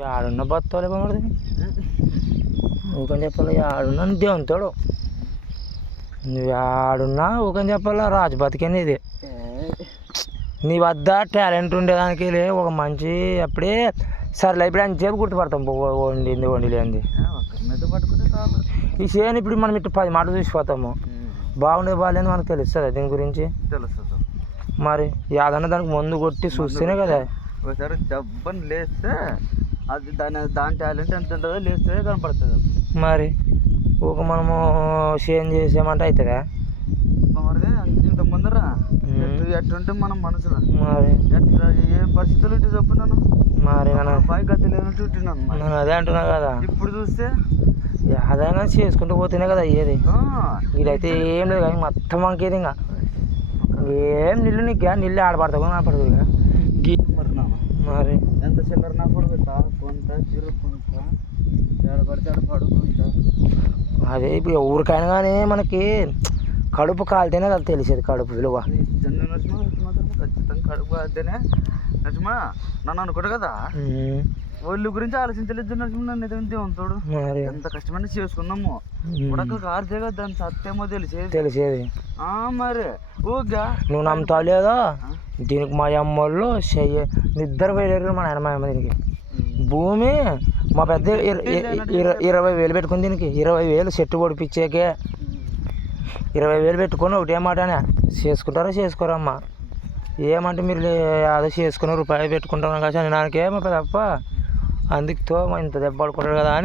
ఆడున్న బతోలే బాగుంది ఊకని చెప్పాలి. ఆడున్నా దేవునితోడు నువ్వు ఆడున్నా ఊకని చెప్పాలా. రాజు బతికేది ఇది. నీ వద్ద టాలెంట్ ఉండేదానికి ఒక మంచి అప్పుడే సర్లే ఇప్పుడు అని చెప్పి గుర్తుపడతాం. వండింది వండిలేంది ఈ చేయని ఇప్పుడు మనం ఇటు 10 మాటలు చూసిపోతాము. బాగుండేది బాగాలేదు మనకు తెలుస్తుంది దీని గురించి తెలుస్తుంది. మరి యాదన్న దానికి మందు కొట్టి చూస్తేనే కదా. ఒకసారి జబ్బని లేస్తే అది దాని టాలెంట్ ఎంత ఉంటుందో లేస్తే కనపడుతుంది. మరి ఒక మనము చేంజ్ చేసామంటే అవుతుందా మరి ఇంత ముందరా ఎట్టుంటే మనం మనసులో మరి ఎట్లా ఏ పరిస్థితులు ఉంటే చెప్పున్నాను. మరి పై గతి లేనట్టు ఉంటున్నాను. నేను అదే అంటున్నా కదా. ఇప్పుడు చూస్తే ఏదైనా చేసుకుంటూ పోతేనే కదా అయ్యేది. ఇదైతే ఏం లేదు కానీ మొత్తం మనకేది ఇంకా ఏం నిల్లు నీకు నిల్లు ఆడపడతావు ఆడపడదు ఇక. మరి ఎంత చిల్లర నా కూడా తాకుంటా తిరుగుకుంటా ఏడపడితే ఆడ పడుకుంటా. అదే ఇప్పుడు ఎవరికైనా కానీ మనకి కడుపు కాలితేనే కదా తెలిసేది కడుపు విలువ. మాత్రం ఖచ్చితంగా కడుపు కాలితేనే నచ్చుమా నన్ను అనుకోడు కదా. వాళ్ళ గురించి ఆలోచించలేదు నచ్చుమా. నన్ను ఎదుగుంటే ఉంటాడు. ఎంత కష్టమైనా చేసుకున్నాము ఉడక కారితే కదా దాని సత్యేమో తెలిసేది. మరి ఊగా నువ్వు నమ్ముతావు లేదో దీనికి మా అమ్మోళ్ళు నిద్ర పోయారు. మా నాయన మా అమ్మ దీనికి భూమి మా పెద్ద 20,000 పెట్టుకుని దీనికి 20,000 చెట్టు పొడిపించాకే 20,000 పెట్టుకొని ఒకటే మాటనే చేసుకుంటారో చేసుకోరమ్మా. ఏమంటే మీరు అదే చేసుకుని రూపాయలు పెట్టుకుంటాం కదా అని నాకేమో తప్ప అందుకుతో ఇంత దెబ్బ పడుకుంటారు కదా అని